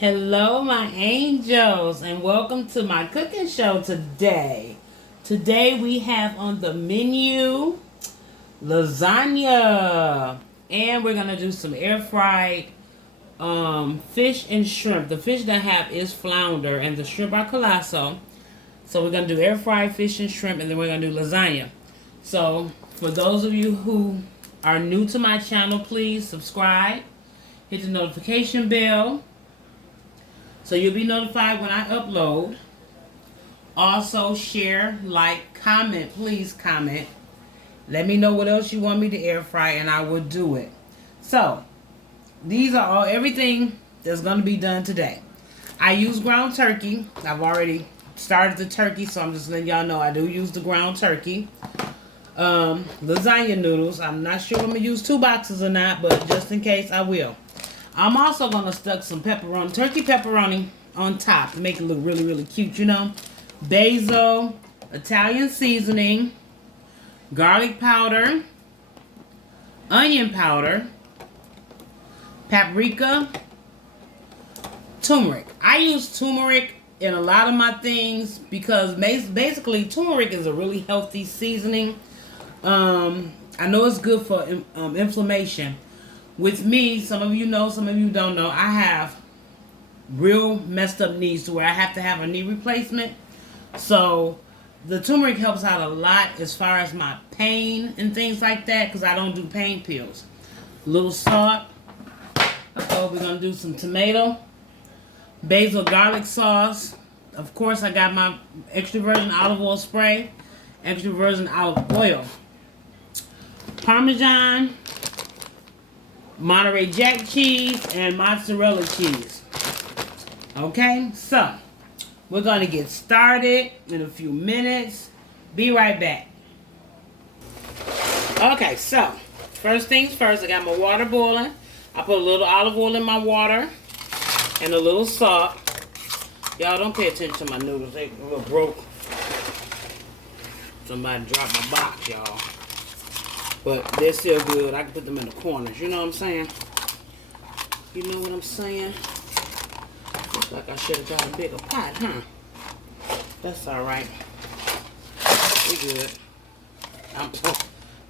Hello, my angels, and welcome to my cooking show today. Today we have on the menu lasagna, and we're gonna do some air fried fish and shrimp. The fish that I have is flounder, and the shrimp are colossal. So we're gonna do air fried fish and shrimp, and then we're gonna do lasagna. So for those of you who are new to my channel, please subscribe, hit the notification bell, so you'll be notified when I upload. Also, share, like, comment. Please comment. Let me know what else you want me to air fry, and I will do it. So, these are everything that's going to be done today. I use ground turkey. I've already started the turkey, so I'm just letting y'all know I do use the ground turkey. Lasagna noodles. I'm not sure I'm going to use 2 boxes or not, but just in case, I will. I'm also going to stuck some pepperoni, turkey pepperoni on top to make it look really, really cute, you know. Basil, Italian seasoning, garlic powder, onion powder, paprika, turmeric. I use turmeric in a lot of my things because basically turmeric is a really healthy seasoning. I know it's good for inflammation. With me, some of you know, some of you don't know, I have real messed up knees to where I have to have a knee replacement. So the turmeric helps out a lot as far as my pain and things like that because I don't do pain pills. A little salt. So we're going to do some tomato, basil garlic sauce. Of course, I got my extra virgin olive oil spray, extra virgin olive oil, Parmesan, Monterey Jack cheese, and mozzarella cheese. Okay, so we're going to get started in a few minutes. Be right back. Okay, so first things first, I got my water boiling. I put a little olive oil in my water and a little salt. Y'all don't pay attention to my noodles. They were broke. Somebody dropped my box, y'all. But they're still good. I can put them in the corners. You know what I'm saying? You know what I'm saying? Looks like I should have got a bigger pot, huh? That's alright. We good.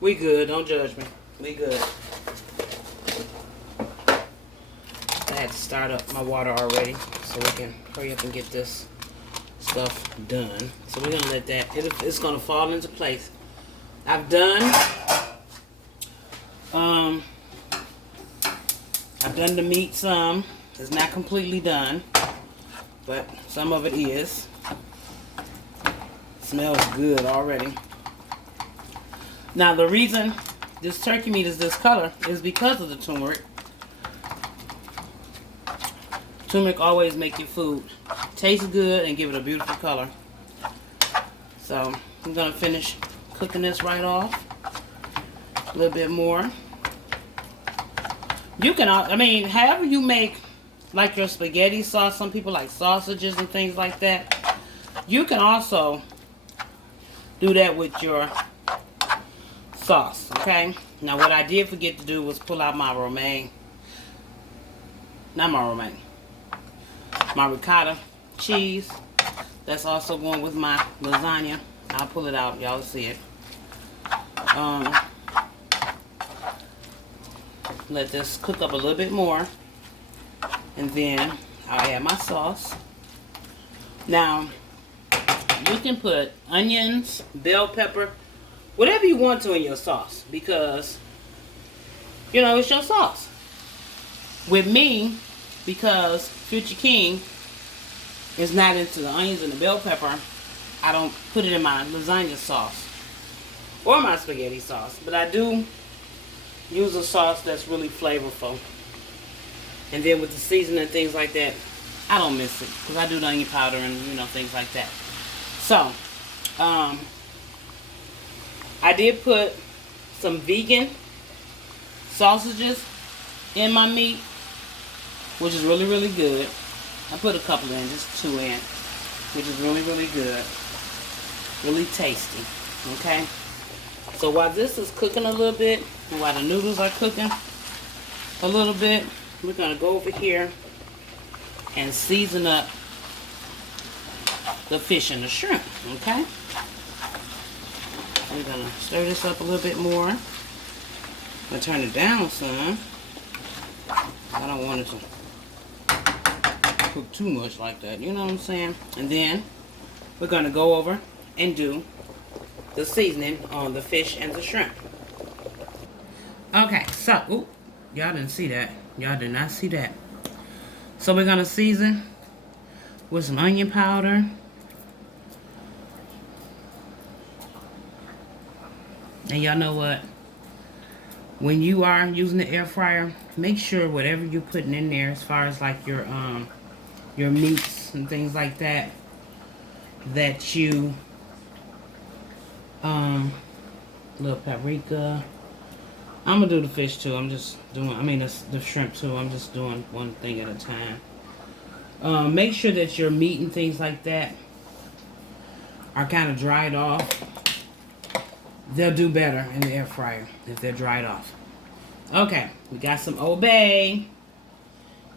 We good. Don't judge me. We good. I had to start up my water already so we can hurry up and get this stuff done. So we're going to let that, it's going to fall into place. I've done the meat some. It's not completely done, but some of it is. Smells good already. Now the reason this turkey meat is this color is because of the turmeric. Turmeric always make your food taste good and give it a beautiful color. So I'm gonna finish cooking this right off. A little bit more. You can, I mean, however you make like your spaghetti sauce, some people like sausages and things like that. You can also do that with your sauce, okay? Now what I did forget to do was pull out my romaine. Not my romaine. My ricotta cheese. That's also going with my lasagna. I'll pull it out, y'all see it. Let this cook up a little bit more, and then I'll add my sauce. Now you can put onions, bell pepper, whatever you want to in your sauce, because you know it's your sauce. With me, because Future King is not into the onions and the bell pepper, I don't put it in my lasagna sauce or my spaghetti sauce, but I do use a sauce that's really flavorful. And then with the seasoning and things like that, I don't miss it because I do the onion powder and you know things like that. So I did put some vegan sausages in my meat, which is really, really good. I put a couple in, just 2 in, which is really, really good. Really tasty. Okay? So while this is cooking a little bit, and while the noodles are cooking a little bit, we're going to go over here and season up the fish and the shrimp, okay? We're gonna stir this up a little bit more. I'm gonna turn it down some. I don't want it to cook too much like that, you know what I'm saying? And then we're gonna go over and do the seasoning on the fish and the shrimp. Okay, so, ooh, y'all didn't see that. Y'all did not see that. So we're gonna season with some onion powder. And y'all know what? When you are using the air fryer, make sure whatever you're putting in there, as far as like your meats and things like that, that you little paprika. I'm gonna do the fish too. I'm just doing, I mean the shrimp too. I'm just doing one thing at a time. Make sure that your meat and things like that are kind of dried off. They'll do better in the air fryer if they're dried off. Okay, we got some Old Bay.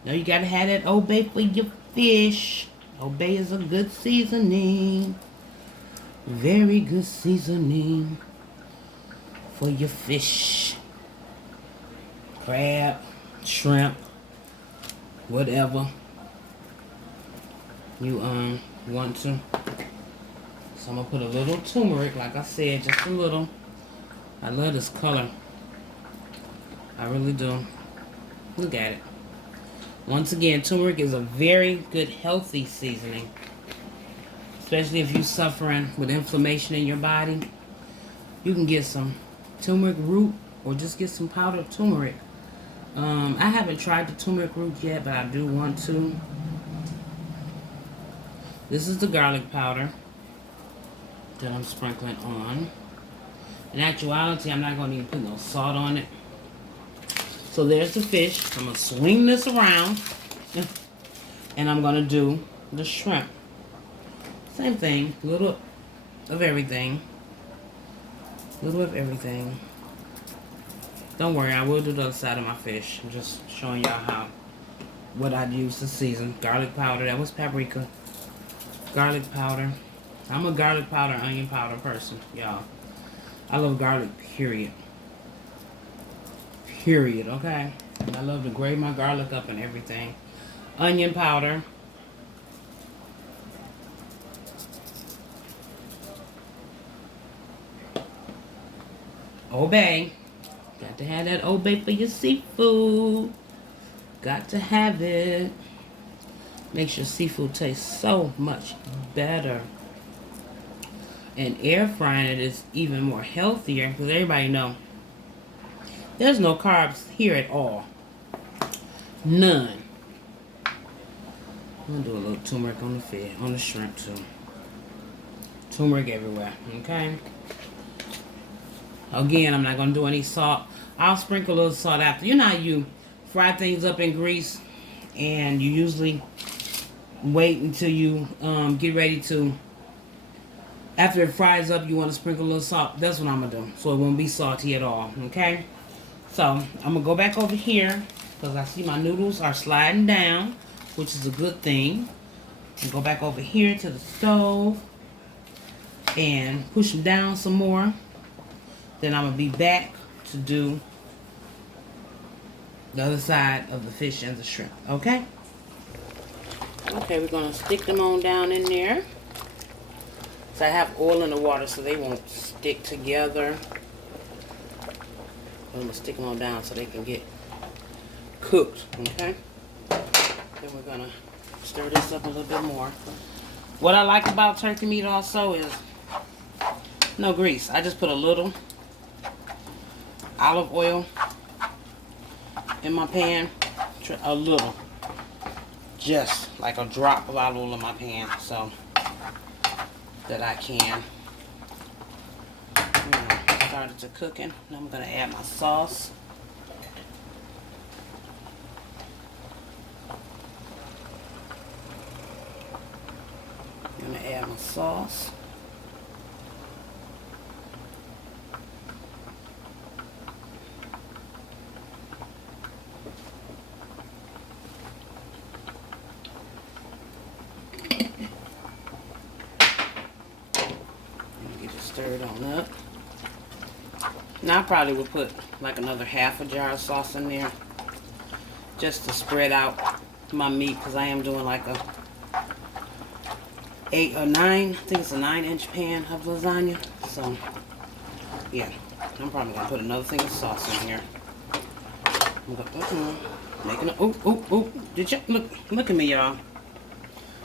Now you gotta have that Old Bay for your fish. Old Bay is a good seasoning. Very good seasoning for your fish. Crab, shrimp, whatever you want to. So I'm gonna put a little turmeric, like I said, just a little. I love this color. I really do. Look at it. Once again, turmeric is a very good healthy seasoning. Especially if you're suffering with inflammation in your body. You can get some turmeric root or just get some powdered turmeric. I haven't tried the turmeric root yet, but I do want to. This is the garlic powder that I'm sprinkling on. In actuality, I'm not going to even put no salt on it. So there's the fish. I'm going to swing this around. And I'm going to do the shrimp. Same thing. A little of everything. A little of everything. Don't worry, I will do the other side of my fish. I'm just showing y'all what I'd use to season. Garlic powder. That was paprika. Garlic powder. I'm a garlic powder, onion powder person, y'all. I love garlic, period. Period, okay? And I love to grate my garlic up and everything. Onion powder. Old Bay. Got to have that Old Bay for your seafood. Got to have it. Makes your seafood taste so much better. And air frying it is even more healthier because everybody know there's no carbs here at all. None. I'm gonna do a little turmeric on the fish, on the shrimp too. Turmeric everywhere, okay? Again, I'm not gonna do any salt. I'll sprinkle a little salt after. You know how you fry things up in grease and you usually wait until you get ready to, after it fries up, you want to sprinkle a little salt. That's what I'm going to do. So it won't be salty at all. Okay? So I'm going to go back over here because I see my noodles are sliding down, which is a good thing. And go back over here to the stove and push them down some more. Then I'm going to be back to do the other side of the fish and the shrimp. Okay? Okay, we're going to stick them on down in there. So I have oil in the water so they won't stick together. I'm going to stick them on down so they can get cooked, okay? Then we're going to stir this up a little bit more. What I like about turkey meat also is no grease. I just put a little olive oil in my pan. A little. Just like a drop of olive oil in my pan so that I can start it to cooking. Now I'm going to add my sauce. I'm going to add my sauce. it on up. Now I probably would put like another half a jar of sauce in there just to spread out my meat, because I am doing like a 8 or 9, I think it's a 9-inch pan of lasagna. So yeah, I'm probably gonna put another thing of sauce in here. I'm gonna, making a did you look at me, y'all?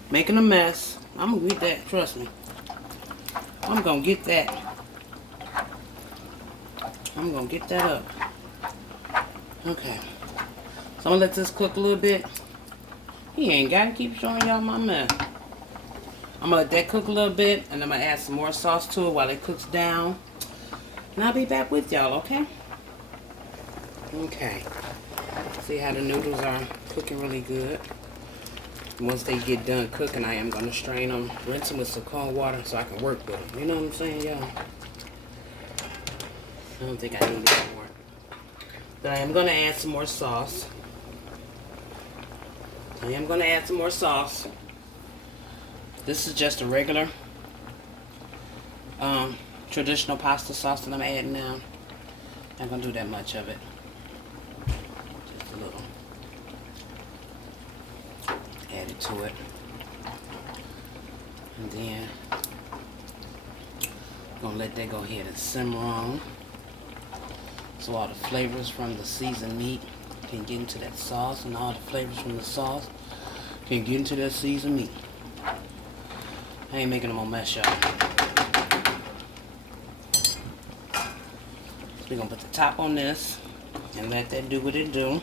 Making a mess. I'm gonna get that, trust me. I'm gonna get that. I'm gonna get that up. Okay. So I'm gonna let this cook a little bit. He ain't gotta keep showing y'all my mess. I'm gonna let that cook a little bit, and I'm gonna add some more sauce to it while it cooks down. And I'll be back with y'all, okay? Okay. See how the noodles are cooking really good. Once they get done cooking, I am gonna strain them, rinse them with some cold water so I can work with them. You know what I'm saying, y'all? I don't think I need any more. But I am gonna add some more sauce. This is just a regular traditional pasta sauce that I'm adding now. I'm not gonna do that much of it. Just a little. Add it to it. And then I'm gonna let that go ahead and simmer on. So all the flavors from the seasoned meat can get into that sauce, and all the flavors from the sauce can get into that seasoned meat. I ain't making them on mess, y'all. We're gonna put the top on this and let that do what it do.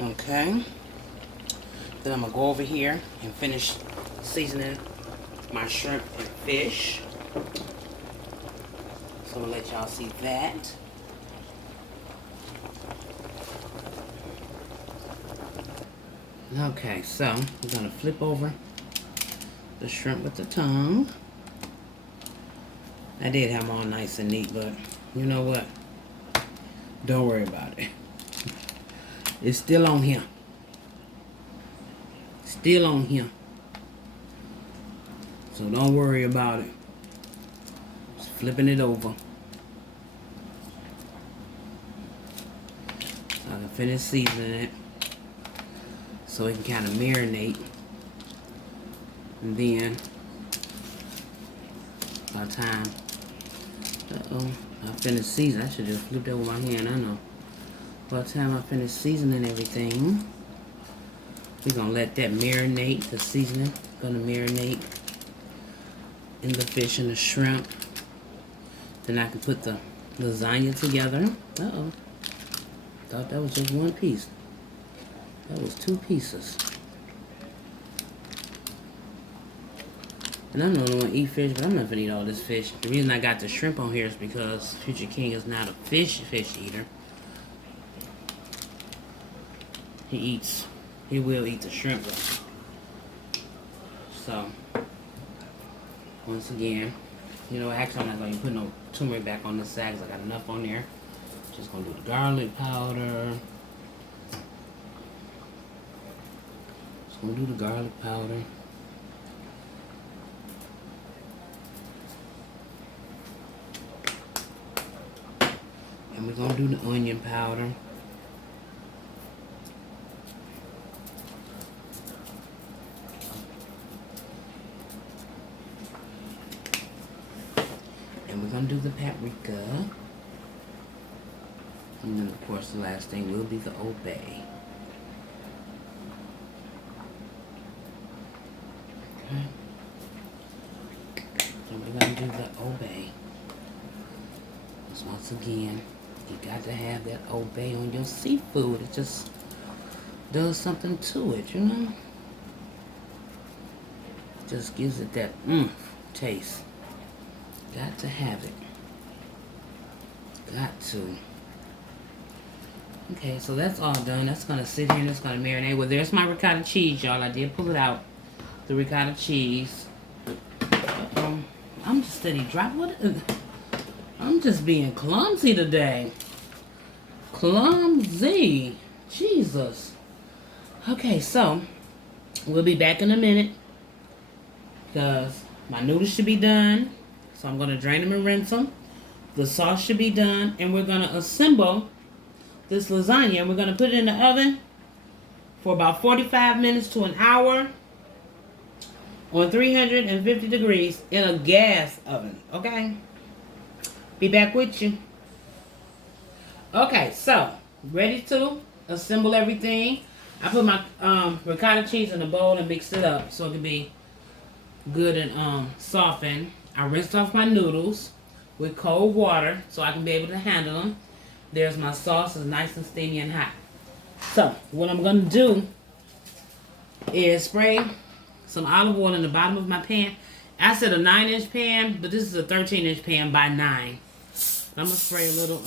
Okay. Then I'm gonna go over here and finish seasoning my shrimp and fish. So I'm gonna let y'all see that. Okay, so we're gonna flip over the shrimp with the tongue. I did have them all nice and neat, but you know what? Don't worry about it. It's still on here. Still on here. So don't worry about it. Just flipping it over. So I can finish seasoning it so it can kind of marinate. And then by the time I finish seasoning, I should just flip that with my hand, I know. By the time I finish seasoning everything, we're gonna let that marinate. The seasoning gonna marinate in the fish and the shrimp. Then I can put the lasagna together. Thought that was just one piece. That was 2 pieces. And I know I don't want to eat fish, but I'm not gonna eat all this fish. The reason I got the shrimp on here is because Future King is not a fish eater. He will eat the shrimp though. So, once again, you know, actually I'm not going to put no turmeric back on this side because I got enough on there. Just going to do the garlic powder. Just going to do the garlic powder. And we're going to do the onion powder. And we're going to do the paprika. And then, of course, the last thing will be the Old Bay. Okay. So we're going to do the Old Bay. Because once again, you got to have that Old Bay on your seafood. It just does something to it, you know? Just gives it that taste. Got to have it. Got to. Okay, so that's all done. That's going to sit here and it's going to marinate. Well, there's my ricotta cheese, y'all. I did pull it out. The ricotta cheese. I'm just steady dropping. I'm just being clumsy today. Clumsy. Jesus. Okay, so We'll be back in a minute because my noodles should be done. So I'm going to drain them and rinse them. The sauce should be done. And we're going to assemble this lasagna. We're going to put it in the oven for about 45 minutes to an hour on 350 degrees in a gas oven. Okay? Be back with you. Okay, so ready to assemble everything. I put my ricotta cheese in a bowl and mixed it up so it can be good and softened. I rinsed off my noodles with cold water so I can be able to handle them. There's my sauce, is nice and steamy and hot. So what I'm gonna do is spray some olive oil in the bottom of my pan. I said a 9-inch pan, but this is a 13-inch pan by 9. I'm gonna spray a little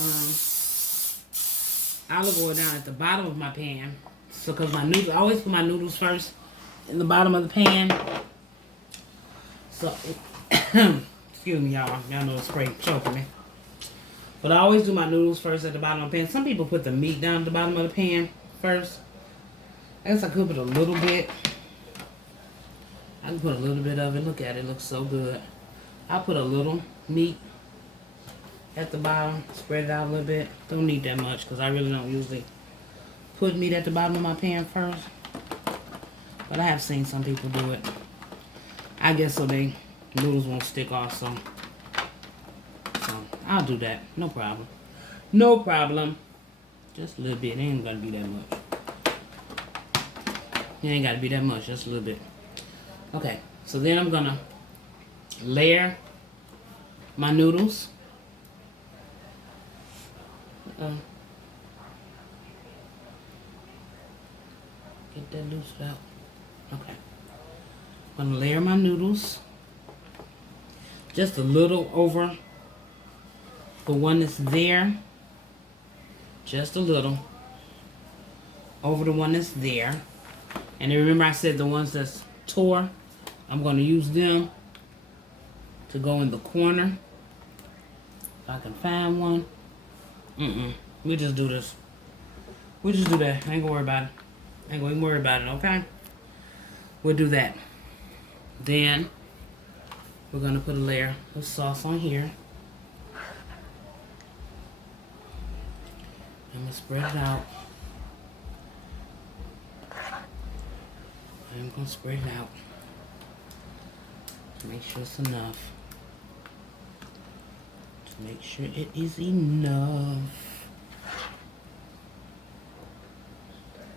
olive oil down at the bottom of my pan. So, cause my noodles, I always put my noodles first in the bottom of the pan. So, excuse me, y'all. Y'all know it's spray choking me. But I always do my noodles first at the bottom of the pan. Some people put the meat down at the bottom of the pan first. I guess I could put a little bit. I can put a little bit of it. Look at it. It looks so good. I'll put a little meat at the bottom. Spread it out a little bit. Don't need that much because I really don't usually put meat at the bottom of my pan first. But I have seen some people do it. I guess so they noodles won't stick off. So I'll do that. No problem. No problem. Just a little bit. It ain't got to be that much. It ain't got to be that much. Just a little bit. Okay. So then I'm going to layer my noodles. Get that loosed out. Okay. I'm going to layer my noodles. Just a little over the one that's there. Just a little over the one that's there. And then remember I said the ones that's tore, I'm going to use them to go in the corner. If I can find one. We just do this. We just do that. I ain't gonna worry about it. I ain't gonna even worry about it, okay? We'll do that. Then we're gonna put a layer of sauce on here. I'm gonna spread it out. I'm gonna spread it out. To make sure it's enough. To make sure it is enough.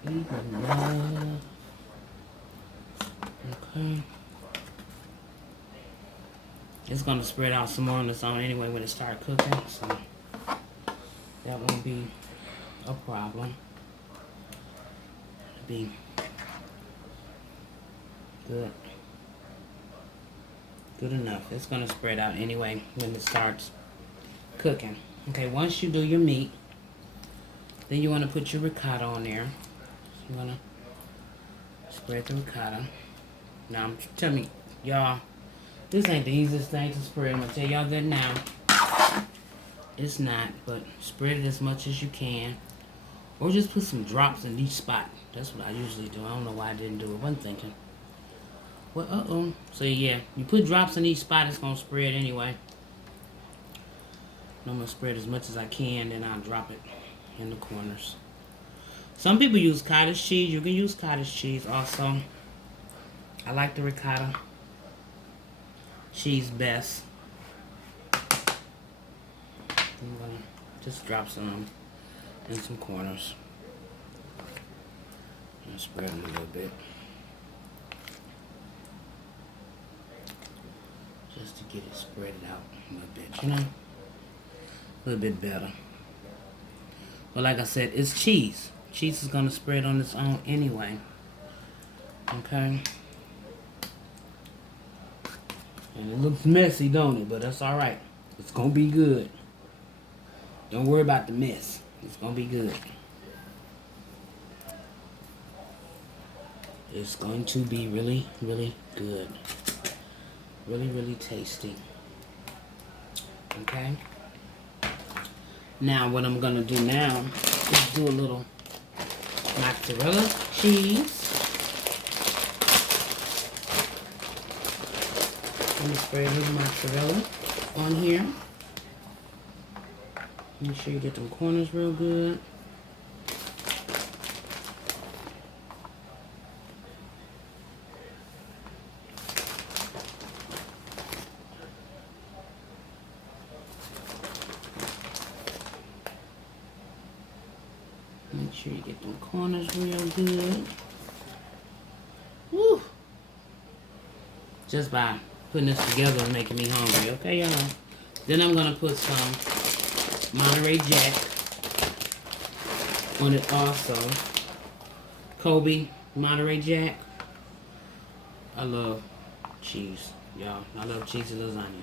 Enough. Okay. It's gonna spread out some more on its own anyway when it starts cooking, so that won't be a problem. It'll be good. Good enough. It's gonna spread out anyway when it starts cooking. Okay, once you do your meat, then you want to put your ricotta on there. You want to spread the ricotta. Now, I'm telling you, y'all, this ain't the easiest thing to spread. I'm going to tell y'all that now. It's not, but spread it as much as you can. Or just put some drops in each spot. That's what I usually do. I don't know why I didn't do it. Wasn't thinking. Well, So, yeah, you put drops in each spot, it's going to spread anyway. I'm going to spread as much as I can, then I'll drop it in the corners. Some people use cottage cheese. You can use cottage cheese also. I like the ricotta cheese best. I'm going to just drop some in some corners. And spread it a little bit. Just to get it spread out a little bit, you know? A little bit better. But like I said, it's cheese. Cheese is going to spread on its own anyway. Okay? And it looks messy, don't it? But that's alright. It's going to be good. Don't worry about the mess. It's going to be good. It's going to be really, really good. Really, really tasty. Okay? Now, what I'm going to do now is do a little mozzarella cheese. I'm going to spread a little mozzarella on here. Make sure you get them corners real good. Make sure you get them corners real good. Woo! Just by putting this together is making me hungry. Okay, y'all. Then I'm going to put some Monterey Jack on it also. Kobe Monterey Jack. I love cheese, y'all. I love cheesy lasagna.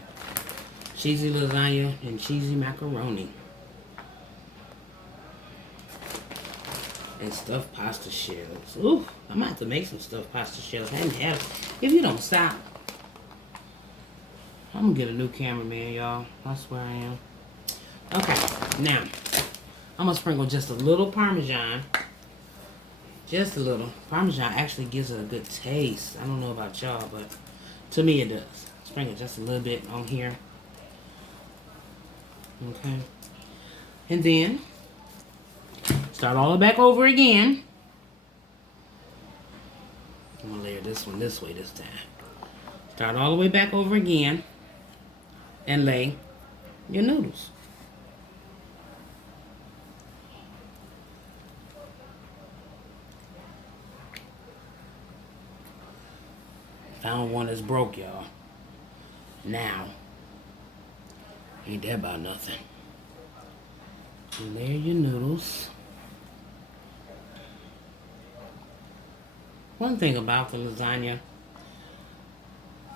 Cheesy lasagna and cheesy macaroni. And stuffed pasta shells. Ooh, I might have to make some stuffed pasta shells. I haven't had it. If you don't stop, I'm gonna get a new cameraman, y'all. I swear I am. Okay, now I'm gonna sprinkle just a little Parmesan. Just a little. Parmesan actually gives it a good taste. I don't know about y'all, but to me it does. Sprinkle just a little bit on here. Okay. And then start all the back over again. I'm gonna layer this one this way this time. Start all the way back over again and lay your noodles. Found one that's broke, y'all. Now, ain't that about nothing. And layer your noodles. One thing about the lasagna,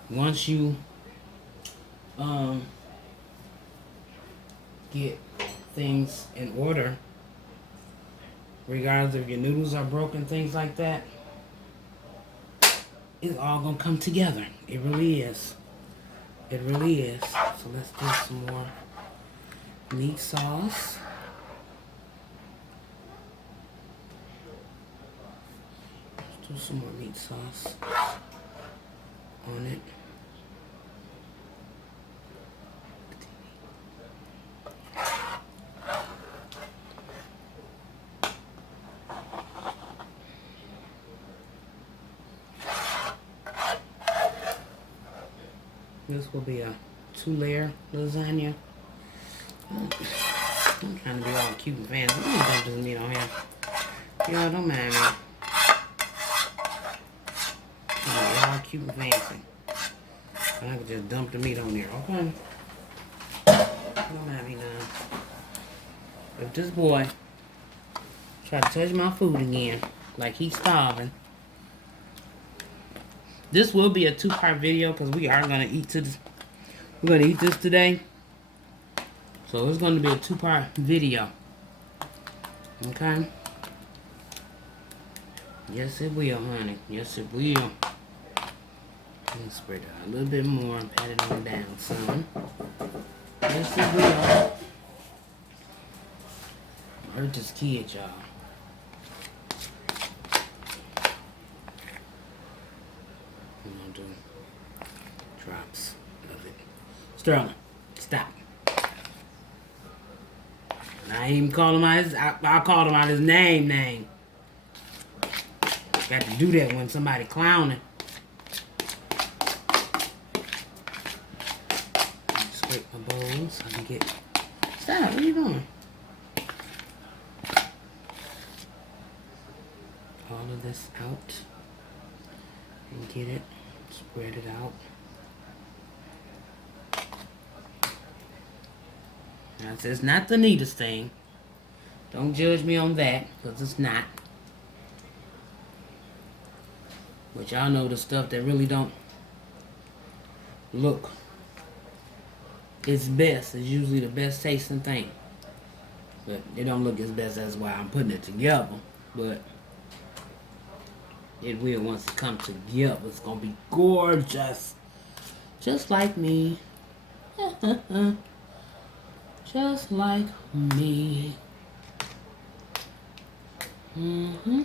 once you get things in order, regardless if your noodles are broken, things like that, it's all gonna come together. It really is. It really is. So let's do some more meat sauce. Let's do some more meat sauce on it. This will be a 2-layer lasagna. I'm trying to be all cute and fancy. Let me dump this meat on here. Y'all don't mind me. I'm all cute and fancy. I can just dump the meat on there, okay? Don't mind me now. If this boy try to touch my food again, like he's starving, this will be a 2-part video because we are gonna eat we're gonna eat this today. So it's gonna be a 2-part video. Okay? Yes it will, honey. Yes it will. Let me spread it out a little bit more and pat it on down some. Yes it will. Hurt this kid, y'all. I'm gonna do drops of it. Sterling, stop. I ain't even call him out his, I called him out his name. Got to do that when somebody clowning. Scrape my bowl so I can get. Stop, what are you doing? All of this out and get it, spread it out. Now, it's not the neatest thing. Don't judge me on that, because it's not. But y'all know the stuff that really don't look its best is usually the best tasting thing. But it don't look its best, that's why I'm putting it together. But it will once it comes together. It's gonna be gorgeous. Just like me. Just like me. Mm-hmm.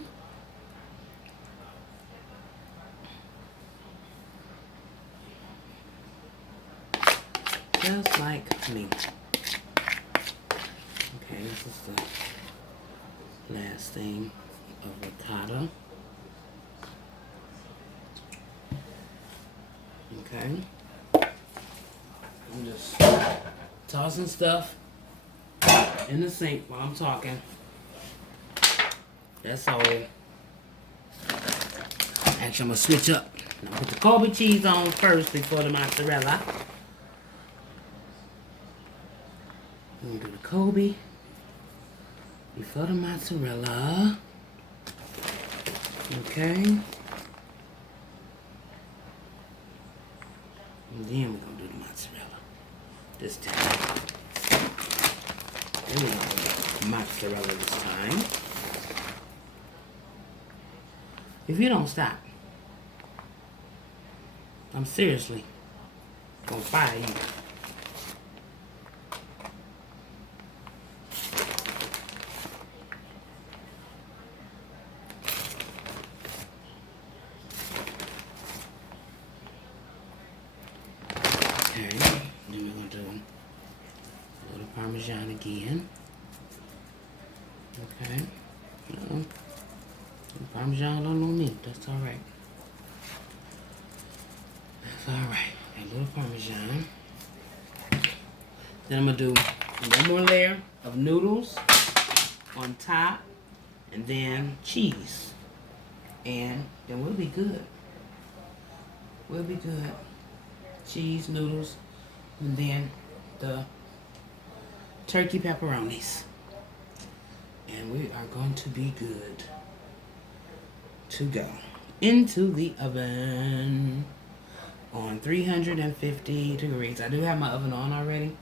just like me. Okay, this is the last thing of ricotta. Okay. I'm just tossing stuff in the sink while I'm talking. That's all. Actually, I'm gonna switch up. I'll put the Kobe cheese on first before the mozzarella. I'm gonna do the Kobe before the mozzarella. Okay. And then we're gonna do the mozzarella. This time. Then we're gonna do mozzarella this time. If you don't stop, I'm seriously gonna fire you. Okay, then we're gonna do a little Parmesan again. Okay, Parmesan on me, that's alright. That's alright, a little Parmesan. Then I'm gonna do one more layer of noodles on top, and then cheese. And then we'll be good. We'll be good. Cheese, noodles, and then the turkey pepperonis. And we are going to be good to go. Into the oven on 350 degrees. I do have my oven on already.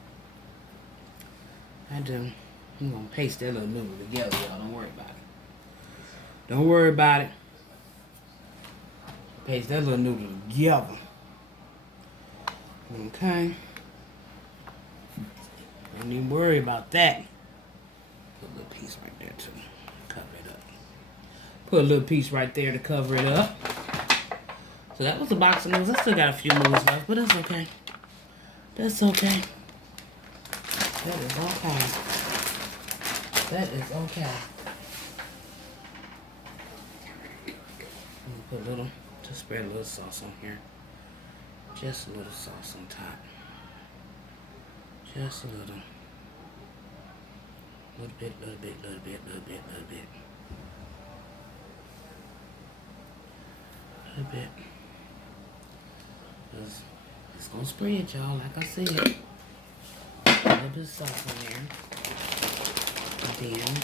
I do. I'm going to paste that little noodle together, y'all. Don't worry about it. Don't worry about it. Paste that little noodle together. Okay. Don't even worry about that. Put a little piece right there to cover it up. Put a little piece right there to cover it up. So that was a box of noodles. I still got a few noodles left, but that's okay. That's okay. That is okay. That is okay. Put a little, just spread a little sauce on here. Just a little sauce on top. Just a little. Little bit, little bit, little bit, little bit, little bit. Little bit. It's gonna spread, y'all, like I said. A little bit of sauce on there. And then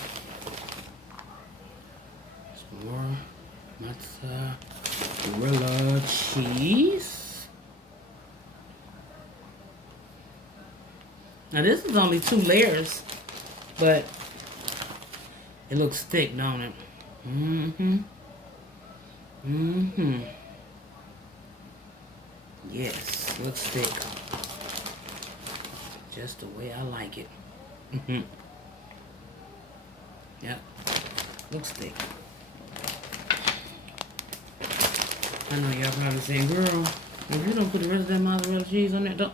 some more mozzarella cheese. Now this is only 2 layers, but it looks thick, don't it? Yes, looks thick. Just the way I like it. Yep, looks thick. I know y'all probably saying, girl, if you don't put the rest of that mozzarella cheese on there, don't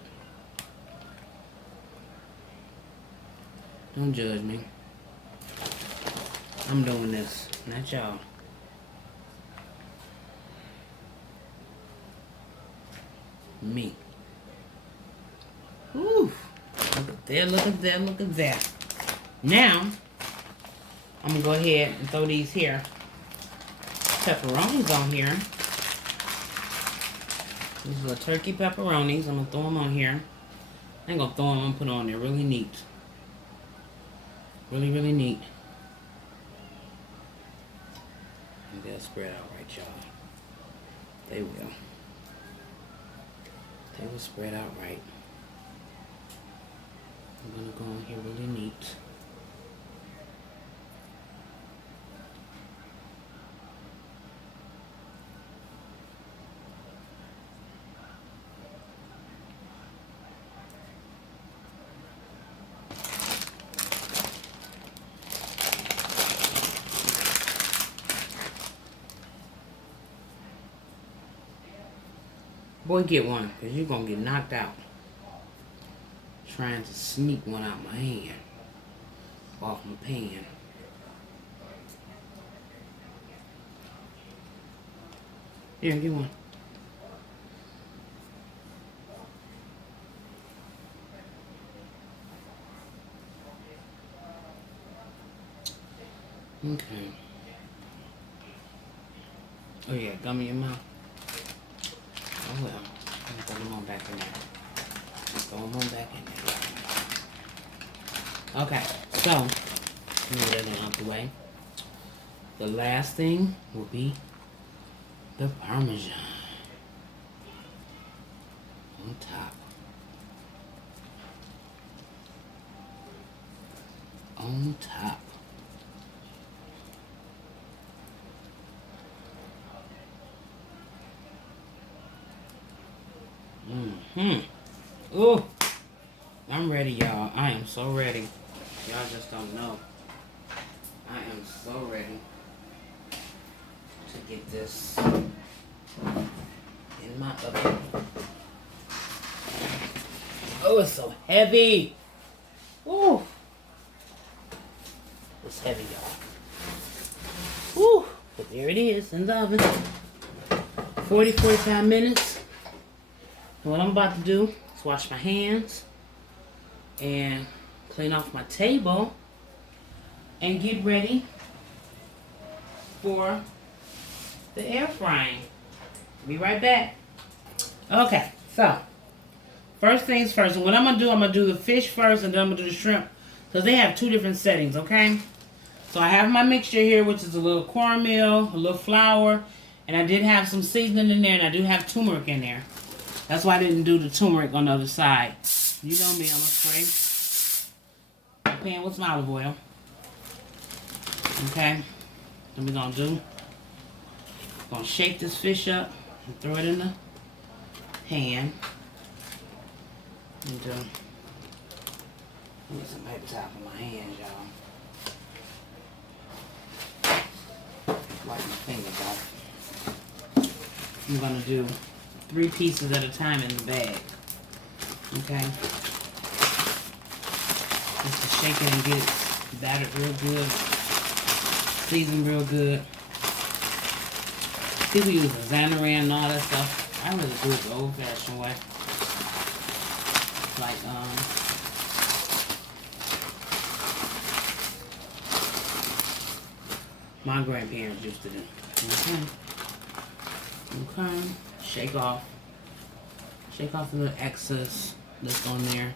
judge me. I'm doing this, not y'all. Me. Ooh. Look at that, look at that, look at that. Now, I'm going to go ahead and throw these here pepperonis on here. These little turkey pepperonis. I'm going to throw them on here. I ain't going to throw them, I'm going to put them on there really neat. Really, really neat. And they'll spread out right, y'all. They will. They will spread out right. I'm going to go on here really neat. Boy, get one, because you're going to get knocked out. Trying to sneak one out my hand. Off my pan. Here, get one. Okay. Oh yeah, gum in your mouth. Oh well. Throw them on back in there. Throw them on back in there. Okay, so move that out the way. The last thing will be the Parmesan on top. On top. Oh, I'm ready, y'all. I am so ready. Y'all just don't know. I am so ready to get this in my oven. Oh, it's so heavy. Ooh. It's heavy, y'all. Ooh. But there it is in the oven. 45 minutes. And what I'm about to do is wash my hands and clean off my table and get ready for the air frying. Be right back. Okay, so first things first. What I'm gonna do the fish first, and then I'm gonna do the shrimp, because they have two different settings. Okay, so I have my mixture here, which is a little cornmeal, a little flour, and I did have some seasoning in there, and I do have turmeric in there. That's why I didn't do the turmeric on the other side. You know me, I'm gonna spray the pan with some olive oil. Okay, then we're gonna shake this fish up and throw it in the pan. And get some paper towel on my hands, y'all. Wipe my fingers off. I'm gonna do 3 pieces at a time in the bag. Okay? Just to shake it and get it battered real good. Seasoned real good. People use Lasagna and all that stuff. I really do it the old-fashioned way. Like, my grandparents used to do. Okay. Okay. Shake off the little excess that's on there.